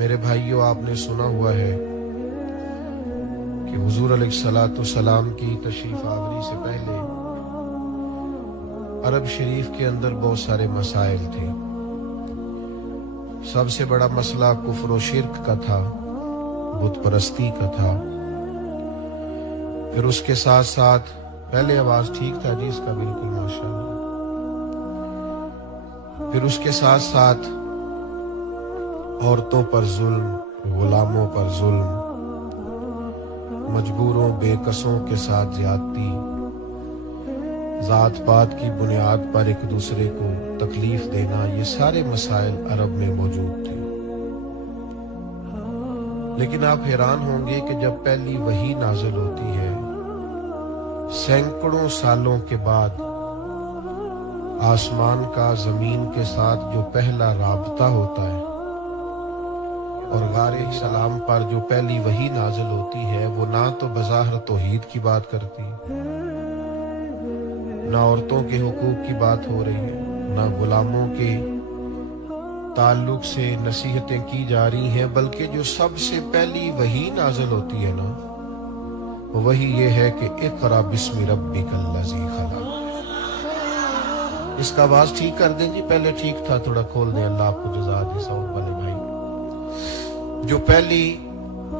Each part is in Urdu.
میرے بھائیوں، آپ نے سنا ہوا ہے کہ حضور علیہ الصلوۃ والسلام کی تشریف آوری سے پہلے عرب شریف کے اندر بہت سارے مسائل تھے۔ سب سے بڑا مسئلہ کفر و شرک کا تھا، بت پرستی کا تھا۔ پھر اس کے ساتھ ساتھ پہلے آواز ٹھیک تھا جی اس کا، بالکل ماشاءاللہ۔ پھر اس کے ساتھ ساتھ عورتوں پر ظلم، غلاموں پر ظلم، مجبوروں بے کسوں کے ساتھ زیادتی، ذات پات کی بنیاد پر ایک دوسرے کو تکلیف دینا، یہ سارے مسائل عرب میں موجود تھے۔ لیکن آپ حیران ہوں گے کہ جب پہلی وحی نازل ہوتی ہے، سینکڑوں سالوں کے بعد آسمان کا زمین کے ساتھ جو پہلا رابطہ ہوتا ہے، اور غار سلام پر جو پہلی وحی نازل ہوتی ہے، وہ نہ تو بظاہر توحید کی بات کرتی، نہ عورتوں کے حقوق کی بات ہو رہی ہے، نہ غلاموں کے تعلق سے نصیحتیں کی جا رہی ہیں، بلکہ جو سب سے پہلی وحی نازل ہوتی ہے نا، وہی یہ ہے کہ اقرا بسم ربک الذی خلق۔ اس کا آواز ٹھیک کر دیں جی، پہلے ٹھیک تھا، تھوڑا کھول دیں، اللہ آپ کو جزا دے صوت والے بھائی۔ جو پہلی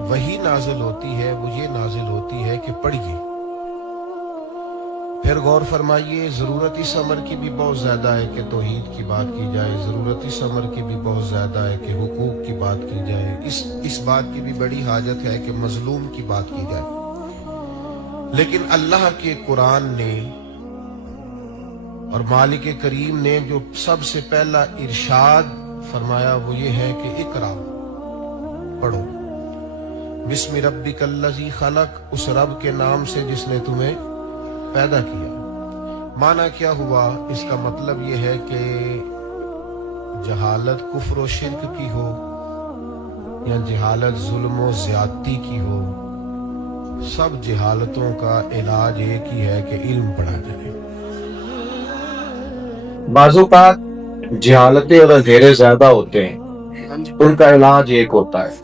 وحی نازل ہوتی ہے وہ یہ نازل ہوتی ہے کہ پڑھیے۔ پھر غور فرمائیے، ضرورت اس امر کی بھی بہت زیادہ ہے کہ توحید کی بات کی جائے، ضرورت اس امر کی بھی بہت زیادہ ہے کہ حقوق کی بات کی جائے، اس بات کی بھی بڑی حاجت ہے کہ مظلوم کی بات کی جائے۔ لیکن اللہ کے قرآن نے اور مالک کریم نے جو سب سے پہلا ارشاد فرمایا وہ یہ ہے کہ اقرا، پڑھو، بسم ربک الذی خلق، اس رب کے نام سے جس نے تمہیں پیدا کیا۔ معنی کیا ہوا؟ اس کا مطلب یہ ہے کہ جہالت کفر و شرک کی ہو یا جہالت ظلم و زیادتی کی ہو، سب جہالتوں کا علاج ایک ہی ہے کہ علم پڑھا جائے۔ بعض اوقات جہالتیں اور اندھیرے زیادہ ہوتے ہیں، ان کا علاج ایک ہوتا ہے۔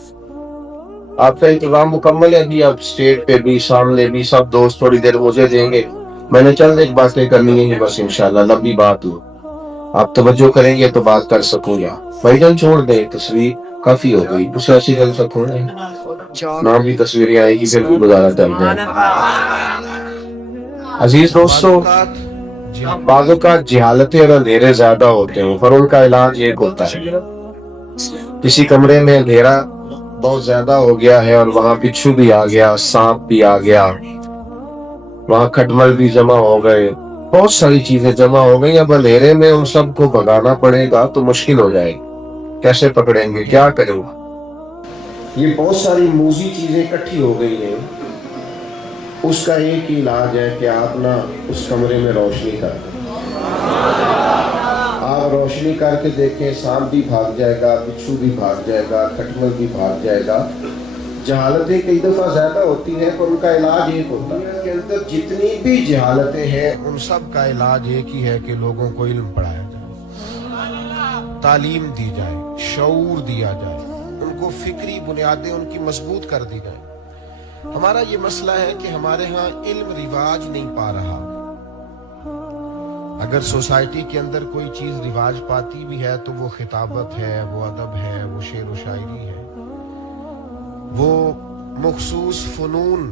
آپ کا انتظام مکمل ہے ابھی، آپ اسٹیج پہ بھی سامنے بھی سب دوست تھوڑی دیر مجھے دیں گے، میں نے چند ایک باتیں کرنی ہے بس، انشاءاللہ لمبی بات ہو، آپ توجہ کریں گے تو بات کر سکوں گا۔ بھائی جان چھوڑ دیں، تصویر کافی ہو گئی، دوسرا سی جل سکوں گے، نام بھی تصویریں آئے گی، پھر بھی گزارا چل جائے۔ عزیز دوستو، بعض اوقات جہالتیں اور اندھیرے زیادہ ہوتے ہیں، پر ان کا علاج ایک ہوتا ہے۔ کسی کمرے میں اندھیرا بہت زیادہ ہو گیا ہے اور وہاں بچھو بھی آ گیا، سانپ بھی آ گیا، وہاں کھٹمل بھی جمع ہو گئے، بہت ساری چیزیں جمع ہو گئی۔ اب اندھیرے میں ان سب کو بھگانا پڑے گا تو مشکل ہو جائے گی، کیسے پکڑیں گے، کیا کریں؟ یہ بہت ساری موذی چیزیں اکٹھی ہو گئی ہیں۔ اس کا ایک ہی علاج ہے کہ آپ نا اس کمرے میں روشنی کر دیں۔ آپ روشنی کر کے دیکھیں، سانپ بھی بھاگ جائے گا، بچھو بھی بھاگ جائے گا، کھٹمل بھی بھاگ جائے گا۔ جہالتیں کئی دفعہ زیادہ ہوتی ہیں پر ان کا علاج ایک ہوتا ہے۔ دنیا کے اندر جتنی بھی جہالتیں ہیں ان سب کا علاج ایک ہی ہے کہ لوگوں کو علم پڑھایا جائے، تعلیم دی جائے، شعور دیا جائے، ان کو فکری بنیادیں ان کی مضبوط کر دی جائیں۔ ہمارا یہ مسئلہ ہے کہ ہمارے ہاں علم رواج نہیں پا رہا۔ اگر سوسائٹی کے اندر کوئی چیز رواج پاتی بھی ہے تو وہ خطابت ہے، وہ ادب ہے، وہ شعر و شاعری ہے، وہ مخصوص فنون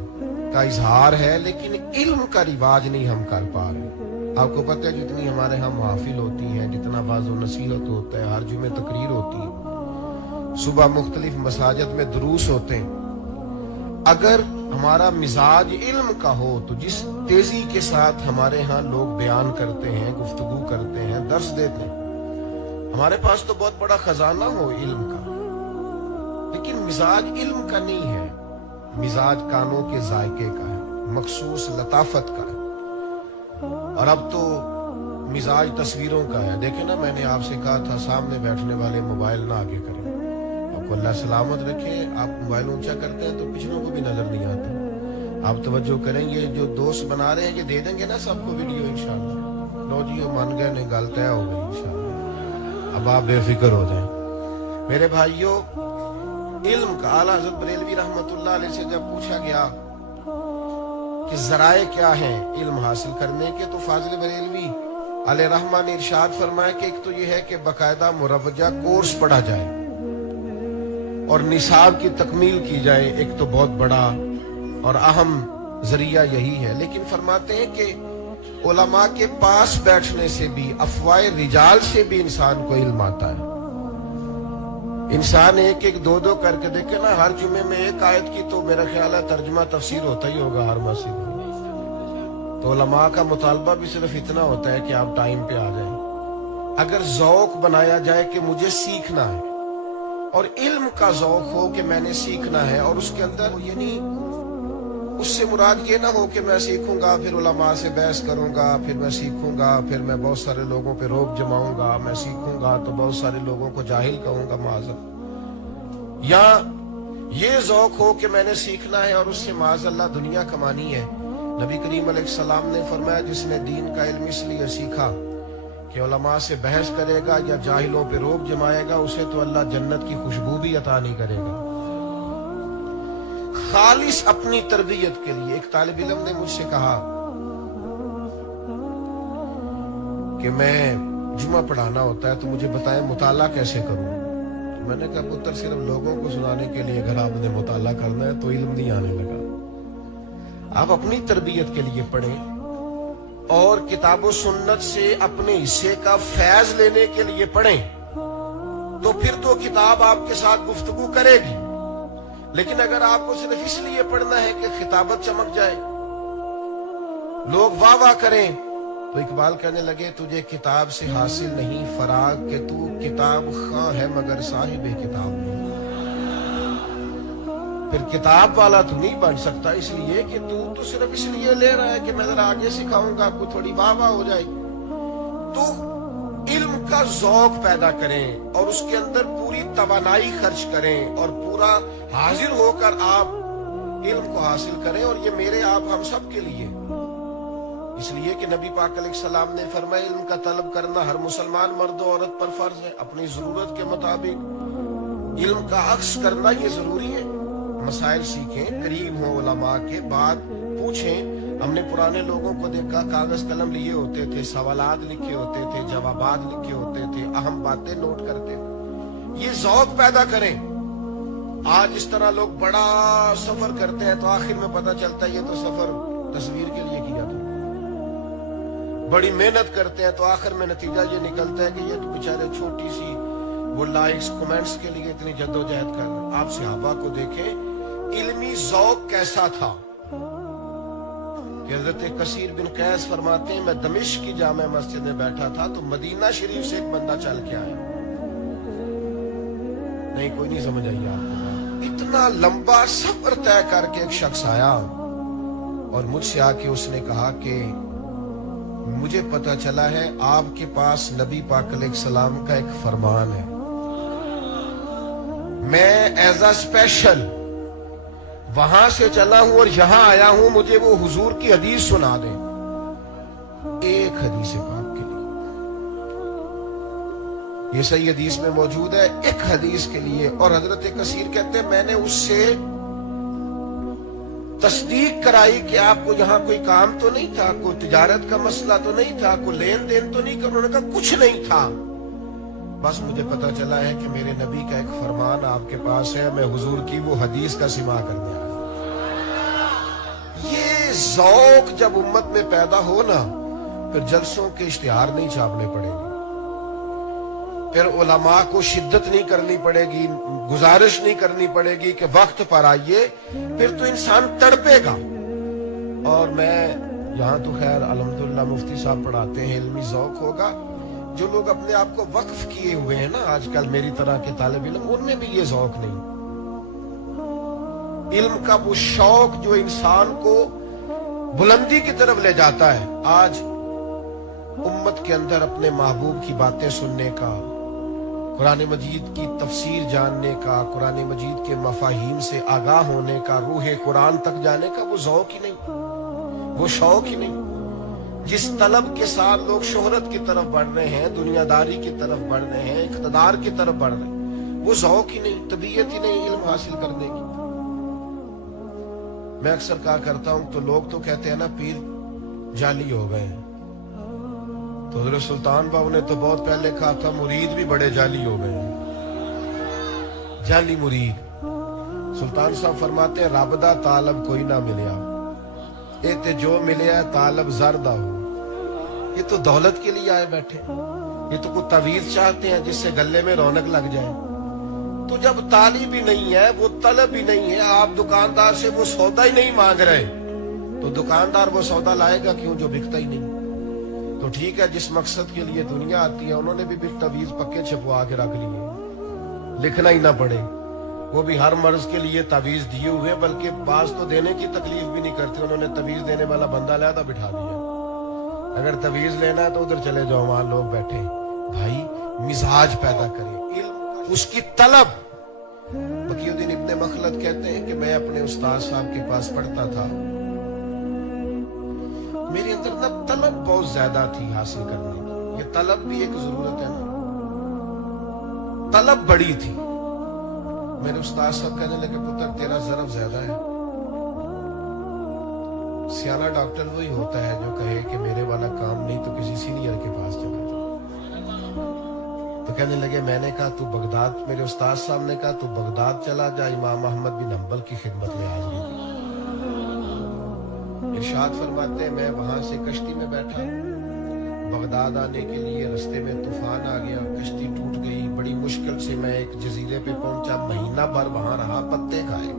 کا اظہار ہے، لیکن علم کا رواج نہیں ہم کر پا رہے۔ آپ کو پتہ ہے جتنی ہمارے ہاں محافل ہوتی ہیں، جتنا واعظ و نصیحت ہوتا ہے، ہر جمعے تقریر ہوتی ہے، صبح مختلف مساجد میں دروس ہوتے ہیں، اگر ہمارا مزاج علم کا ہو تو جس تیزی کے ساتھ ہمارے ہاں لوگ بیان کرتے ہیں، گفتگو کرتے ہیں، درس دیتے ہیں، ہمارے پاس تو بہت بڑا خزانہ ہو علم کا، لیکن مزاج علم کا نہیں ہے، مزاج کانوں کے ذائقے کا ہے، مخصوص لطافت کا ہے۔ اور اب تو مزاج تصویروں کا ہے۔ دیکھیں نا، میں نے آپ سے کہا تھا سامنے بیٹھنے والے موبائل نہ آگے کریں، آپ کو اللہ سلامت رکھے۔ آپ موبائل اونچا کرتے ہیں تو پچھلوں کو بھی نظر نہیں آتا۔ آپ توجہ کریں گے، جو دوست بنا رہے ہیں یہ دے دیں گے نا سب کو ویڈیو انشاءاللہ۔ لو جی، من گئے نے، گل طے ہو گئی انشاءاللہ، اب آپ بے فکر ہو جائیں۔ میرے بھائیوں، علم کا اعلیٰ حضرت بریلوی رحمت اللہ علیہ سے جب پوچھا گیا کہ ذرائع کیا ہیں علم حاصل کرنے کے، تو فاضل بریلوی علیہ رحمہ نے ارشاد فرمایا کہ ایک تو یہ ہے کہ باقاعدہ مروجہ کورس پڑھا جائے اور نصاب کی تکمیل کی جائے، ایک تو بہت بڑا اور اہم ذریعہ یہی ہے۔ لیکن فرماتے ہیں کہ علماء کے پاس بیٹھنے سے بھی، افواہ رجال سے بھی انسان کو علم آتا ہے۔ انسان ایک ایک دو دو کر کے دیکھے نا، ہر جمعے میں ایک آیت کی تو میرا خیال ہے ترجمہ تفسیر ہوتا ہی ہوگا ہر مسجد میں۔ تو علماء کا مطالبہ بھی صرف اتنا ہوتا ہے کہ آپ ٹائم پہ آ جائیں۔ اگر ذوق بنایا جائے کہ مجھے سیکھنا ہے اور علم کا ذوق ہو کہ میں نے سیکھنا ہے، اور اس کے اندر یعنی اس سے مراد یہ نہ ہو کہ میں سیکھوں گا پھر علماء سے بحث کروں گا، پھر میں سیکھوں گا پھر میں بہت سارے لوگوں پہ روب جماؤں گا، میں سیکھوں گا تو بہت سارے لوگوں کو جاہل کہوں گا معاذ، یا یہ ذوق ہو کہ میں نے سیکھنا ہے اور اس سے معاذ اللہ دنیا کمانی ہے۔ نبی کریم علیہ السلام نے فرمایا جس نے دین کا علم اس لیے سیکھا کہ علماء سے بحث کرے گا یا جاہلوں پہ روب جمائے گا، اسے تو اللہ جنت کی خوشبو بھی عطا نہیں کرے گا۔ خالص اپنی تربیت کے لیے ایک طالب علم نے مجھ سے کہا کہ میں جمعہ پڑھانا ہوتا ہے تو مجھے بتائیں مطالعہ کیسے کروں۔ تو میں نے کہا پتر صرف لوگوں کو سنانے کے لیے اگر آپ نے مطالعہ کرنا ہے تو علم نہیں آنے لگا۔ آپ اپنی تربیت کے لیے پڑھیں اور کتاب و سنت سے اپنے حصے کا فیض لینے کے لیے پڑھیں، تو پھر تو کتاب آپ کے ساتھ گفتگو کرے گی۔ لیکن اگر آپ کو صرف اس لیے پڑھنا ہے کہ خطابت چمک جائے، لوگ واہ واہ کریں، تو اقبال کہنے لگے تجھے کتاب سے حاصل نہیں فراغ کہ تو کتاب خواں ہے مگر صاحب کتاب نہیں۔ پھر کتاب والا تو نہیں بن سکتا، اس لیے کہ تو صرف اس لیے لے رہا ہے کہ میں ذرا آگے سکھاؤں گا، آپ کو تھوڑی واہ واہ ہو جائے گی۔ تو علم کا ذوق پیدا کریں اور اس کے اندر پوری توانائی خرچ کریں اور پورا حاضر ہو کر آپ علم کو حاصل کریں، اور یہ میرے آپ ہم سب کے لیے، اس لیے کہ نبی پاک علیہ السلام نے فرمایا علم کا طلب کرنا ہر مسلمان مرد و عورت پر فرض ہے، اپنی ضرورت کے مطابق علم کا عکس کرنا یہ ضروری ہے۔ مسائل سیکھیں، قریب ہوں علماء کے، بات پوچھیں۔ ہم نے پرانے لوگوں کو دیکھا کاغذ قلم لیے ہوتے تھے، سوالات لکھے ہوتے تھے، جوابات لکھے ہوتے تھے، اہم باتیں نوٹ کرتے تھے۔ یہ ذوق پیدا کریں۔ آج اس طرح لوگ بڑا سفر کرتے ہیں تو آخر میں پتہ چلتا ہے یہ تو سفر تصویر کے لیے کیا تھا۔ بڑی محنت کرتے ہیں تو آخر میں نتیجہ یہ نکلتا ہے کہ یہ تو بیچارے چھوٹی سی وہ لائکس کمنٹس کے لیے اتنی جدوجہد کر رہے۔ آپ صحابہ کو دیکھیں علمی ذوق کیسا تھا کہ حضرت کثیر بن قیس فرماتے ہیں میں دمشق کی جامع مسجد میں بیٹھا تھا تو مدینہ شریف سے ایک بندہ چل کے آیا، نہیں کوئی نہیں سمجھ آئی آپ کو، اتنا لمبا سفر طے کر کے ایک شخص آیا اور مجھ سے آ کے اس نے کہا کہ مجھے پتا چلا ہے آپ کے پاس نبی پاک علیہ السلام کا ایک فرمان ہے، میں ایز اے اسپیشل وہاں سے چلا ہوں اور یہاں آیا ہوں، مجھے وہ حضور کی حدیث سنا دیں، ایک حدیث پاک کے لیے۔ یہ صحیح حدیث میں موجود ہے، ایک حدیث کے لیے۔ اور حضرت کثیر کہتے ہیں میں نے اس سے تصدیق کرائی کہ آپ کو یہاں کوئی کام تو نہیں تھا، کوئی تجارت کا مسئلہ تو نہیں تھا، کوئی لین دین تو نہیں، انہوں نے کہا کچھ نہیں تھا، بس مجھے پتا چلا ہے کہ میرے نبی کا ایک فرمان آپ کے پاس ہے، میں حضور کی وہ حدیث کا سماع کرنے آیا۔ یہ ذوق جب امت میں پیدا ہو نا، پھر جلسوں کے اشتہار نہیں چھاپنے پڑے گی، پھر علماء کو شدت نہیں کرنی پڑے گی، گزارش نہیں کرنی پڑے گی کہ وقت پر آئیے، پھر تو انسان تڑپے گا۔ اور میں یہاں تو خیر الحمدللہ مفتی صاحب پڑھاتے ہیں، علمی ذوق ہوگا۔ جو لوگ اپنے آپ کو وقف کیے ہوئے ہیں نا آج کل میری طرح کے طالب علم، ان میں بھی یہ ذوق نہیں، علم کا وہ شوق جو انسان کو بلندی کی طرف لے جاتا ہے۔ آج امت کے اندر اپنے محبوب کی باتیں سننے کا، قرآن مجید کی تفسیر جاننے کا، قرآن مجید کے مفاہیم سے آگاہ ہونے کا، روح قرآن تک جانے کا وہ ذوق ہی نہیں، وہ شوق ہی نہیں۔ جس طلب کے ساتھ لوگ شہرت کی طرف بڑھ رہے ہیں، دنیا داری کی طرف بڑھ رہے ہیں، اقتدار کی طرف بڑھ رہے ہیں، وہ ذوق ہی نہیں, طبیعت ہی نہیں علم حاصل کرنے کی. میں اکثر کہا کرتا ہوں تو لوگ تو کہتے ہیں نا پیر جعلی ہو گئے ہیں, تو حضرت سلطان باؤ نے تو بہت پہلے کہا تھا مرید بھی بڑے جعلی ہو گئے ہیں, جعلی مرید. سلطان صاحب فرماتے ہیں رب دا طالب کوئی نہ ملیا, اے تے جو ملیا طالب زردہ ہو. یہ تو دولت کے لیے آئے بیٹھے, یہ تو کوئی تعویذ چاہتے ہیں جس سے گلے میں رونق لگ جائے. تو جب طالب ہی نہیں ہے, وہ طلب ہی نہیں ہے, آپ دکاندار سے وہ سودا ہی نہیں مانگ رہے, تو دکاندار وہ سودا لائے گا کیوں جو بکتا ہی نہیں. تو ٹھیک ہے جس مقصد کے لیے دنیا آتی ہے انہوں نے بھی تعویذ پکے چھپوا کے رکھ لیے, لکھنا ہی نہ پڑے. وہ بھی ہر مرض کے لیے تعویذ دیے ہوئے, بلکہ بعض تو دینے کی تکلیف بھی نہیں کرتے, انہوں نے تعویذ دینے والا بندہ لیا تھا بٹھا دیا. اگر تعویذ لینا ہے تو ادھر چلے جاؤ, وہاں لوگ بیٹھے. بھائی مزاج پیدا کریں, علم اس کی طلب. بقی الدین ابن مخلد کہتے ہیں کہ میں اپنے استاد صاحب کے پاس پڑھتا تھا, میرے اندر نہ طلب بہت زیادہ تھی حاصل کرنے کی. یہ طلب بھی ایک ضرورت ہے نا, طلب بڑی تھی. میرے استاد صاحب کہنے لگے پتر تیرا ضرب زیادہ ہے. سیانہ ڈاکٹر وہی ہوتا ہے جو کہے کہ میرے والا کام نہیں تو کسی سینئر کے پاس چلا جا. تو کہنے لگے, میں نے کہا تو بغداد, میرے استاد صاحب نے کہا تو بغداد چلا جا, امام احمد بن حنبل کی خدمت میں حاضری دی. ارشاد فرماتے ہیں میں وہاں سے کشتی میں بیٹھا, بغداد آنے کے لیے رستے میں طوفان آ گیا, کشتی ٹوٹ گئی. بڑی مشکل سے میں ایک جزیرے پہ پہنچا, مہینہ بھر وہاں رہا, پتے کھائے.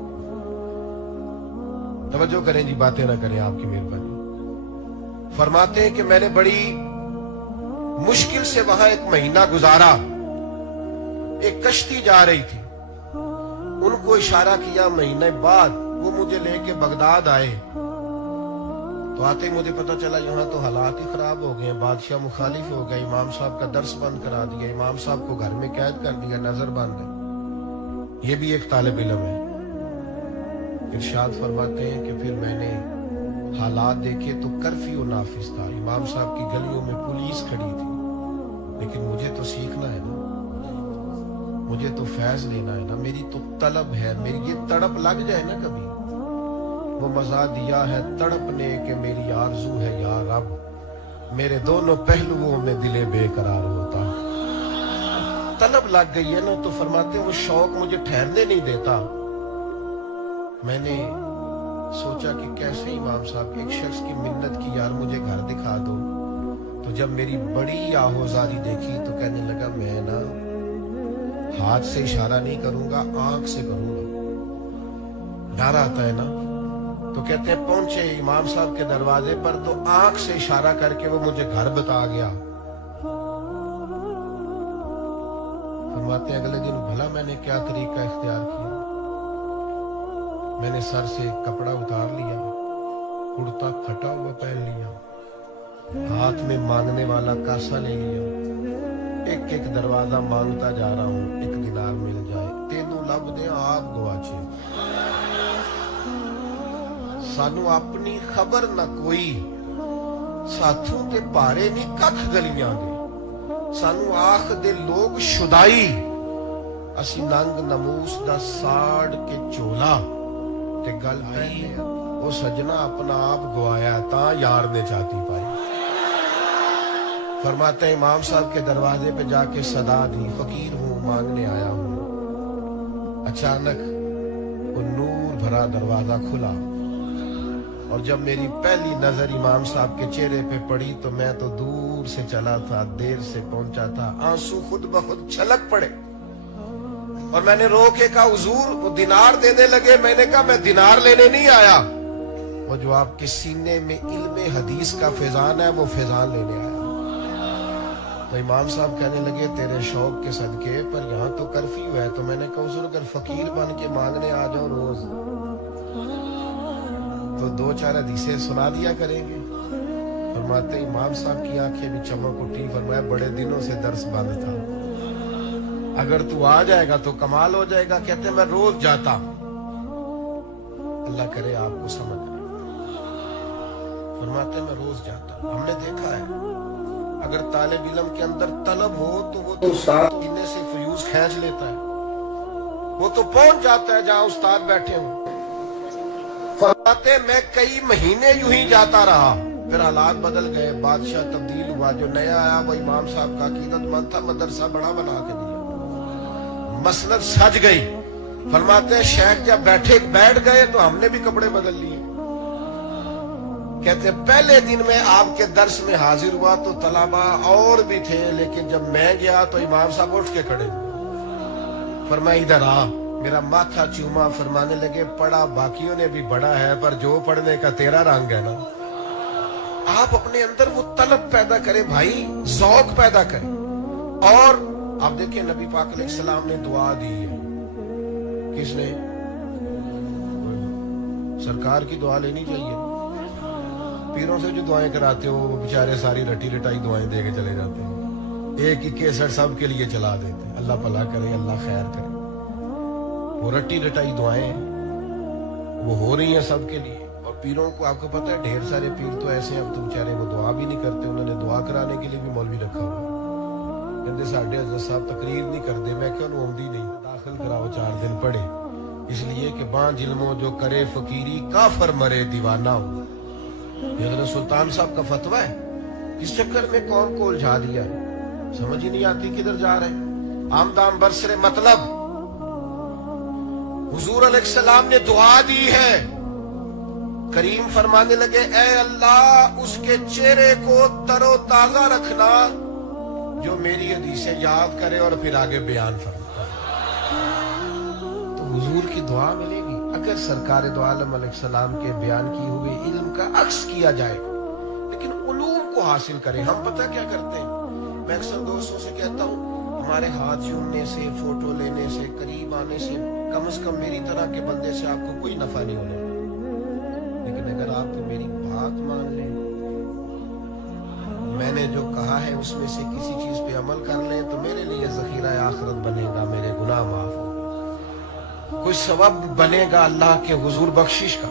توجہ کریں جی, باتیں نہ کریں, آپ کی مہربانی. فرماتے ہیں کہ میں نے بڑی مشکل سے وہاں ایک مہینہ گزارا. ایک کشتی جا رہی تھی, ان کو اشارہ کیا, مہینے بعد وہ مجھے لے کے بغداد آئے. تو آتے ہی مجھے پتا چلا یہاں تو حالات ہی خراب ہو گئے, بادشاہ مخالف ہو گئے, امام صاحب کا درس بند کرا دیا, امام صاحب کو گھر میں قید کر دیا, نظر بند ہے. یہ بھی ایک طالب علم ہے. ارشاد فرماتے ہیں کہ پھر میں نے حالات دیکھے تو کرفیو نافذ تھا, امام صاحب کی گلیوں میں پولیس کھڑی تھی, لیکن مجھے تو سیکھنا ہے نا, مجھے تو فیض لینا ہے نا, میری تو طلب ہے, میری یہ تڑپ لگ جائے نا کبھی. وہ مزہ دیا ہے تڑپنے کہ میری آرزو ہے یا رب, میرے دونوں پہلوؤں میں دل بے قرار ہوتا. طلب لگ گئی ہے نا, تو فرماتے ہیں وہ شوق مجھے ٹھہرنے نہیں دیتا. میں نے سوچا کہ کیسے امام صاحب ایک شخص کی منت کی, یار مجھے گھر دکھا دو. تو جب میری بڑی آہوزاری دیکھی تو کہنے لگا میں نا ہاتھ سے اشارہ نہیں کروں گا, آنکھ سے کروں گا. ڈر آتا ہے نا, تو کہتے ہیں پہنچے امام صاحب کے دروازے پر تو آنکھ سے اشارہ کر کے وہ مجھے گھر بتا گیا. فرماتے ہیں اگلے دن بھلا میں نے کیا طریقہ اختیار کیا, میں نے سر سے کپڑا اتار لیا, کرتا پھٹا ہوا پہن لیا, ہاتھ میں مانگنے والا کاسا لے لیا, ایک ایک دروازہ مانگتا جا رہا ہوں, ایک دینار مل جائے, تینوں لب دے آپ گواچے. سانو اپنی خبر نہ کوئی, ساتھوں تے پارے نہیں ککھ گلیاں دے, سانو آخ دے لوگ شدائی, اسی ننگ نموس دا ساڑ کے چولا. تے گل آئی وہ سجنا اپنا آپ گوایا تا یار نے چاہتی پائی. فرماتے ہیں امام صاحب کے دروازے پہ جا کے صدا دی, فقیر ہوں مانگنے آیا ہوں. اچانک وہ نور بھرا دروازہ کھلا, اور جب میری پہلی نظر امام صاحب کے چہرے پہ پڑی تو میں تو دور سے چلا تھا, دیر سے پہنچا تھا, آنسو خود بخود چھلک پڑے. اور میں نے رو کے کہا حضور وہ دینار دینے لگے, میں نے کہا میں دینار لینے نہیں آیا, وہ جو آپ کے سینے میں علم حدیث کا فیضان ہے وہ فیضان لینے آیا. تو امام صاحب کہنے لگے تیرے شوق کے صدقے پر یہاں تو کرفیو ہے. تو میں نے کہا حضور اگر فقیر بن کے مانگنے آ جاؤ روز تو دو چار حدیثیں سنا دیا کریں گے. فرماتے امام صاحب کی آنکھیں بھی چمک اٹھی, فرمایا بڑے دنوں سے درس بند تھا, اگر تو آ جائے گا تو کمال ہو جائے گا. کہتے میں روز جاتا, اللہ کرے آپ کو سمجھ آئے. فرماتے میں روز جاتا. ہم نے دیکھا ہے اگر طالب علم کے اندر طلب ہو تو وہ تو سینے سے فیوز کھینچ لیتا ہے. وہ تو پہنچ جاتا ہے جہاں استاد بیٹھے ہوں. فرماتے ہیں میں کئی مہینے یوں ہی جاتا رہا, پھر حالات بدل گئے, بادشاہ تبدیل ہوا, جو نیا آیا وہ امام صاحب کا عقیدت مند تھا, مدرسہ بڑا بنا کے دیا, مسند سج گئی. فرماتے ہیں شیخ جب بیٹھ گئے تو ہم نے بھی کپڑے بدل لیے. کہتے ہیں پہلے دن میں آپ کے درس میں حاضر ہوا تو طلبہ اور بھی تھے, لیکن جب میں گیا تو امام صاحب اٹھ کے کھڑے. فرمایا ادھر آ, میرا ماتھا چوما, فرمانے لگے پڑھا باقیوں نے بھی بڑا ہے پر جو پڑھنے کا تیرا رنگ ہے نا. آپ اپنے اندر وہ طلب پیدا کریں بھائی, ذوق پیدا کریں. اور آپ دیکھیں نبی پاک علیہ السلام نے دعا دی ہے. کس نے؟ سرکار کی دعا لینی چاہیے. پیروں سے جو دعائیں کراتے ہو وہ بیچارے ساری رٹی رٹائی دعائیں دے کے چلے جاتے ہیں, ایک ہی کیسٹ سب کے لیے چلا دیتے ہیں. اللہ بھلا کرے, اللہ خیر کرے. وہ رٹی رٹائی دعائیں وہ ہو رہی ہیں سب کے لیے. اور پیروں کو آپ کو پتہ ہے ڈھیر سارے پیر تو ایسے ہیں اب تو بیچارے وہ دعا بھی نہیں کرتے, انہوں نے دعا کرانے کے لیے بھی مولوی رکھا ہوا ہے. کہتے ساڈے حضرت صاحب تقریر نہیں کرتے. میں کیوں آمدی نہیں, داخل کراؤ 4 دن پڑھے, اس لیے کہ بان ظلموں جو کرے فقیری کافر مرے دیوانہ ہو. یہ حضرت سلطان صاحب کا فتویٰ ہے. اس چکر میں قوم کو الجھا دیا ہے, سمجھ ہی نہیں آتی کدھر جا رہے ہیں. آمدام برسرے مطلب حضور علیہ السلام نے دعا دی ہے. کریم فرمانے لگے اے اللہ اس کے چہرے کو تر و تازہ رکھنا جو میری حدیثیں یاد کرے اور پھر آگے بیان فرما. تو حضور کی دعا ملے گی اگر سرکار دو عالم علیہ السلام کے بیان کی ہوئے علم کا عکس کیا جائے. لیکن علوم کو حاصل کریں. ہم پتہ کیا کرتے ہیں, میں اکثر دوستوں سے کہتا ہوں ہمارے ہاتھ چومنے سے, فوٹو لینے سے, قریب آنے سے کم از کم میری طرح کے بندے سے آپ کو کوئی نفع نہیں ہونے. لیکن اگر آپ میری بات مان لیں, میں نے جو کہا ہے اس میں سے کسی چیز پہ عمل کر لیں تو میرے لیے ذخیرہ آخرت بنے گا, میرے گناہ معاف ہوں گے, کوئی ثواب بنے گا اللہ کے حضور بخشش کا.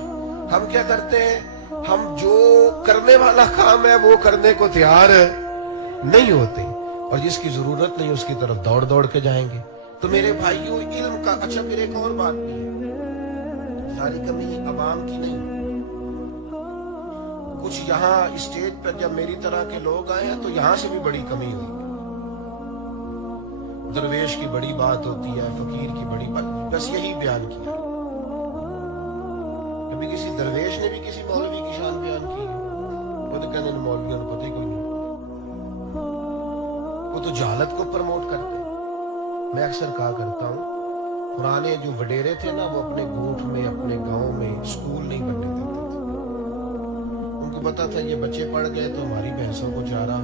ہم کیا کرتے ہیں, ہم جو کرنے والا کام ہے وہ کرنے کو تیار نہیں ہوتے, اور جس کی ضرورت نہیں اس کی طرف دوڑ دوڑ کے جائیں گے. تو میرے بھائیوں علم کا, اچھا پھر ایک اور بات بھی ہے, ساری کمی عوام کی نہیں. کچھ یہاں اسٹیج پر جب میری طرح کے لوگ آئے ہیں تو یہاں سے بھی بڑی کمی ہوئی. درویش کی بڑی بات ہوتی ہے, فقیر کی بڑی بات, بس یہی بیان کیا. کبھی کسی درویش نے بھی کسی مولوی کی شان بیان کی ہے؟ وہ تو کہنے مولویوں کو پتہ ہی کوئی نہیں, وہ تو جہالت کو پروموٹ کرتے ہیں. میں اکثر کہا کرتا ہوں پرانے جو وڈیرے تھے نا وہ اپنے گوٹھ میں, اپنے گاؤں میں اسکول نہیں بننے دیتے تھے. ان کو پتا تھا یہ بچے پڑھ گئے تو ہماری بھینسوں کو چارہ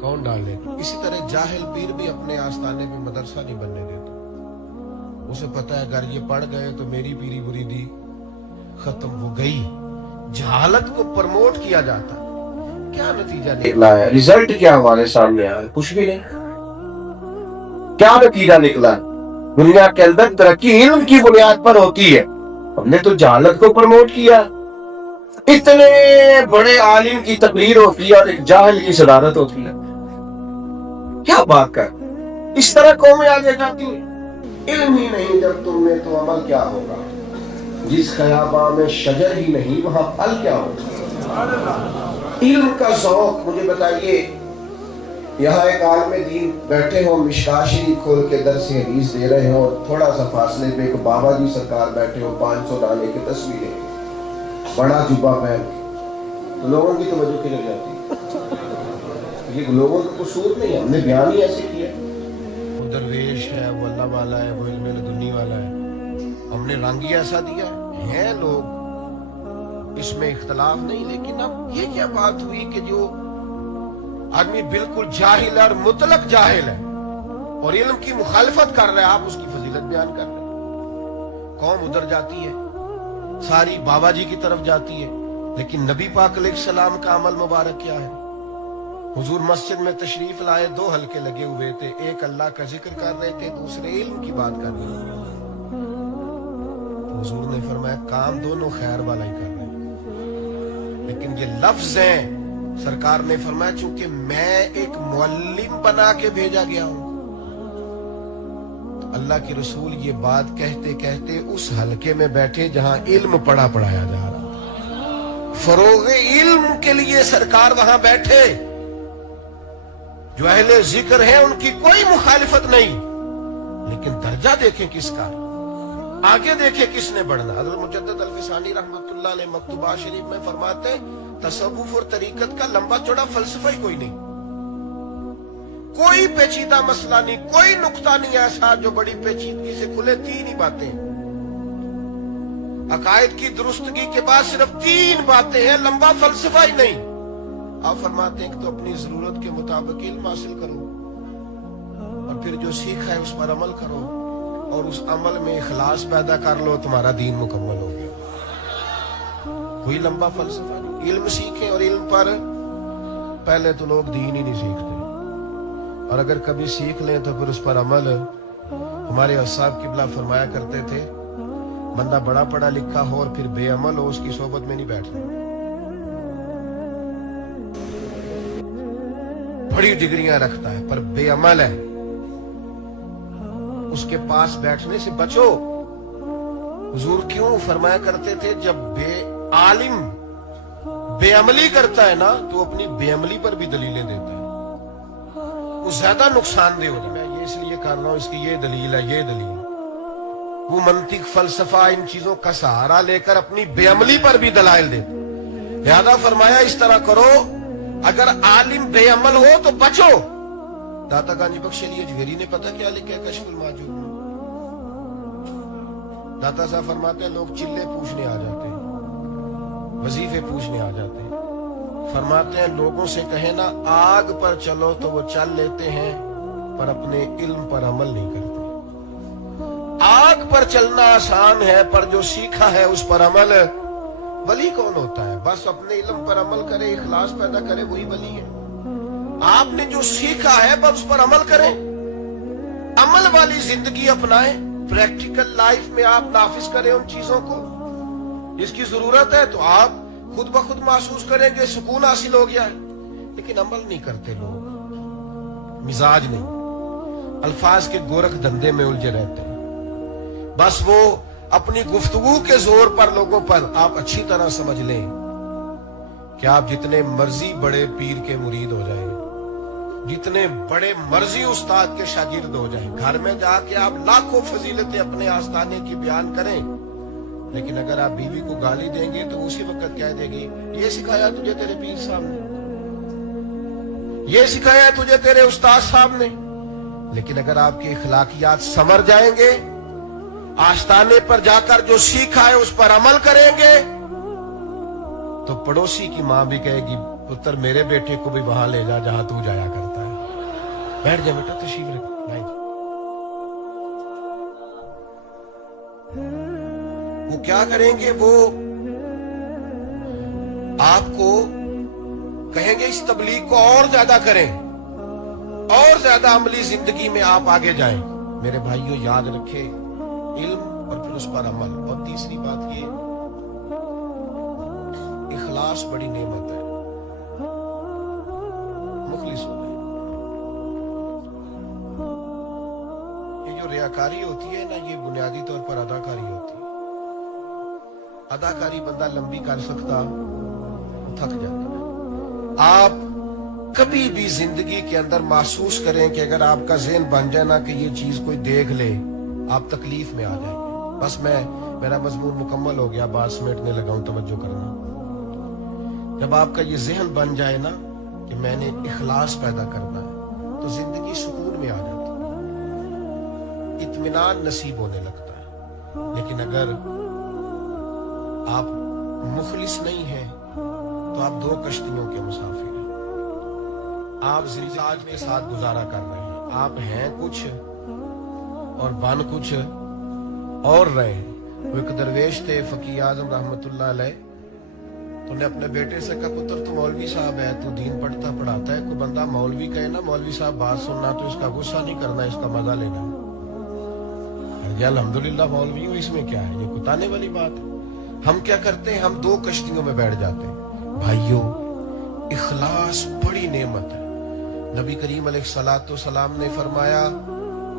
کون ڈالے. اسی طرح جاہل پیر بھی اپنے آستانے میں مدرسہ نہیں بننے دیتا. اسے پتا ہے اگر یہ پڑھ گئے تو میری پیری مریدی ختم ہو گئی. جہالت کو پروموٹ کیا جاتا, کیا نتیجہ نکلا ہے, رزلٹ کیا ہمارے سامنے آیا, کچھ بھی نہیں. کیا نتیجہ نکلا؟ دنیا کے اندر ترقی علم کی بنیاد پر ہوتی ہے, ہم نے تو جہالت کو پروموٹ کیا. اتنے بڑے عالم کی تقریر ہوتی ہے اور ایک جاہل کی صدارت ہوتی ہے. کیا بات کر, اس طرح قومیں آگے جاتی ہیں. علم ہی نہیں جب تم میں تو عمل کیا ہوگا. جس خیاباں میں شجر ہی نہیں وہاں پھل کیا ہوگا. علم کا ذوق. مجھے بتائیے یہاں ایک عالم دین بیٹھے ہو, مشکاہ شریف کھول کے درس حدیث دے رہے ہو, تھوڑا سا فاصلے پہ ایک بابا جی سرکار بیٹھے ہو, 500 ڈالے کی تصویریں, بڑا جبہ پہن کے, تو لوگوں کی توجہ کدھر جاتی ہے؟ یہ لوگوں کا قصور نہیں ہے, ہم نے بیان ہی ایسے کیا. وہ درویش ہے, وہ اللہ والا ہے, وہ علم لدنی والا ہے, ہم نے رنگ ہی ایسا دیا ہے. لوگ اس میں اختلاف نہیں, لیکن اب یہ کیا بات ہوئی کہ جو آدمی بالکل جاہل اور مطلق جاہل ہے اور علم کی مخالفت کر رہے ہیں, آپ اس کی فضیلت بیان کر رہے ہیں. قوم ادھر جاتی ہے, ساری بابا جی کی طرف جاتی ہے, لیکن نبی پاک علیہ السلام کا عمل مبارک کیا ہے. حضور مسجد میں تشریف لائے, 2 حلقے لگے ہوئے تھے, ایک اللہ کا ذکر کر رہے تھے, دوسرے علم کی بات کر رہے تھے. تو حضور نے فرمایا کام دونوں خیر والا ہی کر رہے ہیں, لیکن یہ لفظ ہیں. سرکار نے فرمایا چونکہ میں ایک معلم بنا کے بھیجا گیا ہوں, تو اللہ کے رسول یہ بات کہتے کہتے اس حلقے میں بیٹھے جہاں علم پڑھایا جا رہا، فروغ علم کے لیے سرکار وہاں بیٹھے. جو اہل ذکر ہیں ان کی کوئی مخالفت نہیں، لیکن درجہ دیکھیں کس کا، آگے دیکھیں کس نے بڑھنا. حضرت مجدد الفسانی رحمت اللہ علیہ مکتوبہ شریف میں فرماتے ہیں تصوف اور طریقت کا لمبا چوڑا فلسفہ ہی کوئی نہیں، کوئی پیچیدہ مسئلہ نہیں، کوئی نقطہ نہیں ایسا جو بڑی پیچیدگی سے کھلے. تین ہی باتیں، عقائد کی درستگی کے بعد صرف تین باتیں ہیں، لمبا فلسفہ ہی نہیں. آپ فرماتے ہیں کہ تو اپنی ضرورت کے مطابق علم حاصل کرو، اور پھر جو سیکھا ہے اس پر عمل کرو، اور اس عمل میں اخلاص پیدا کر لو، تمہارا دین مکمل ہو گیا. کوئی لمبا فلسفہ نہیں. علم سیکھیں، اور علم پر پہلے تو لوگ دین ہی نہیں سیکھتے، اور اگر کبھی سیکھ لیں تو پھر اس پر عمل. ہمارے اصحاب قبلہ فرمایا کرتے تھے بندہ بڑا پڑھا لکھا ہو اور پھر بے عمل ہو، اس کی صحبت میں نہیں بیٹھنا. بڑی ڈگریاں رکھتا ہے پر بے عمل ہے، اس کے پاس بیٹھنے سے بچو. حضور کیوں فرمایا کرتے تھے جب بے عالم بے عملی کرتا ہے نا تو اپنی بے عملی پر بھی دلیلیں دیتا ہے، وہ زیادہ نقصان دہ ہو جائے. میں یہ اس لیے کر رہا ہوں، اس کی یہ دلیل ہے، یہ دلیل. وہ منطق فلسفہ ان چیزوں کا سہارا لے کر اپنی بے عملی پر بھی دلائل دیتے. لہذا فرمایا اس طرح کرو، اگر عالم بے عمل ہو تو بچو. داتا گانجی بخش علی اجمیری نے پتہ کیا لکھا ہے کشف المحجوب میں؟ داتا صاحب فرماتے ہیں لوگ چلے پوچھنے آ جاتے ہیں، وظیفے پوچھنے آ جاتے ہیں. فرماتے ہیں لوگوں سے کہیں نا آگ پر چلو تو وہ چل لیتے ہیں پر اپنے علم پر عمل نہیں کرتے. آگ پر چلنا آسان ہے پر جو سیکھا ہے اس پر عمل. ولی کون ہوتا ہے؟ بس اپنے علم پر عمل کرے، اخلاص پیدا کرے، وہی ولی ہے. آپ نے جو سیکھا ہے بس اس پر عمل کریں، عمل والی زندگی اپنائیں، پریکٹیکل لائف میں آپ نافذ کریں ان چیزوں کو. جس کی ضرورت ہے تو آپ خود بخود محسوس کریں گے سکون حاصل ہو گیا ہے. لیکن عمل نہیں کرتے لوگ، مزاج نہیں، الفاظ کے گورکھ دھندے میں الجھے رہتے ہیں. بس وہ اپنی گفتگو کے زور پر لوگوں پر. آپ اچھی طرح سمجھ لیں کہ آپ جتنے مرضی بڑے پیر کے مرید ہو جائیں، جتنے بڑے مرضی استاد کے شاگرد ہو جائیں، گھر میں جا کے آپ لاکھوں فضیلتیں اپنے آستانے کی بیان کریں، لیکن اگر آپ بیوی کو گالی دیں گے تو اسی وقت کہہ دے گی یہ سکھایا تجھے تیرے پیر صاحب نے، یہ سکھایا تجھے تیرے استاد صاحب نے. لیکن اگر آپ کی اخلاقیات سنور جائیں گے، آستانے پر جا کر جو سیکھا ہے اس پر عمل کریں گے، تو پڑوسی کی ماں بھی کہے گی پتر میرے بیٹے کو بھی وہاں لے جا جہاں تو جایا کرتا ہے. بیٹھ جا بیٹا، تشریف رکھ. وہ کیا کریں گے؟ وہ آپ کو کہیں گے اس تبلیغ کو اور زیادہ کریں، اور زیادہ عملی زندگی میں آپ آگے جائیں. میرے بھائیوں یاد رکھے علم اور پھر اس پر عمل. اور تیسری بات یہ اخلاص بڑی نعمت ہے. مخلص ہو جائے. یہ جو ریاکاری ہوتی ہے نا، یہ بنیادی طور پر اداکاری ہوتی ہے. اداکاری بندہ لمبی کر سکتا، تھک جاتا ہے. آپ کبھی بھی زندگی کے اندر محسوس کریں کہ اگر آپ کا ذہن بن جائے نا کہ یہ چیز کوئی دیکھ لے، آپ تکلیف میں آ جائیں گے. بس میرا مضمون مکمل ہو گیا، بات سمیٹنے لگا ہوں، توجہ کرنا. جب آپ کا یہ ذہن بن جائے نا کہ میں نے اخلاص پیدا کرنا ہے تو زندگی سکون میں آ جاتی ہے، اطمینان نصیب ہونے لگتا ہے. لیکن اگر آپ مخلص نہیں ہیں تو آپ دو کشتیوں کے مسافر ہیں. آپ زندگی کے ساتھ گزارا کر رہے ہیں، آپ ہیں کچھ اور بن کچھ اور رہے ہیں. وہ ایک درویش تھے فقیہ اعظم رحمت اللہ علیہ، تو نے اپنے بیٹے سے کہا پتر تو مولوی صاحب ہے، تو دین پڑھتا پڑھاتا ہے، کوئی بندہ مولوی کہے نا مولوی صاحب بات سننا تو اس کا غصہ نہیں کرنا، اس کا مزہ لینا. یہ الحمدللہ مولوی ہوں، اس میں کیا ہے، یہ کتانے والی بات ہے. ہم کیا کرتے ہیں؟ ہم دو کشتیوں میں بیٹھ جاتے ہیں. بھائیوں اخلاص بڑی نعمت ہے. نبی کریم علیہ الصلوۃ والسلام نے فرمایا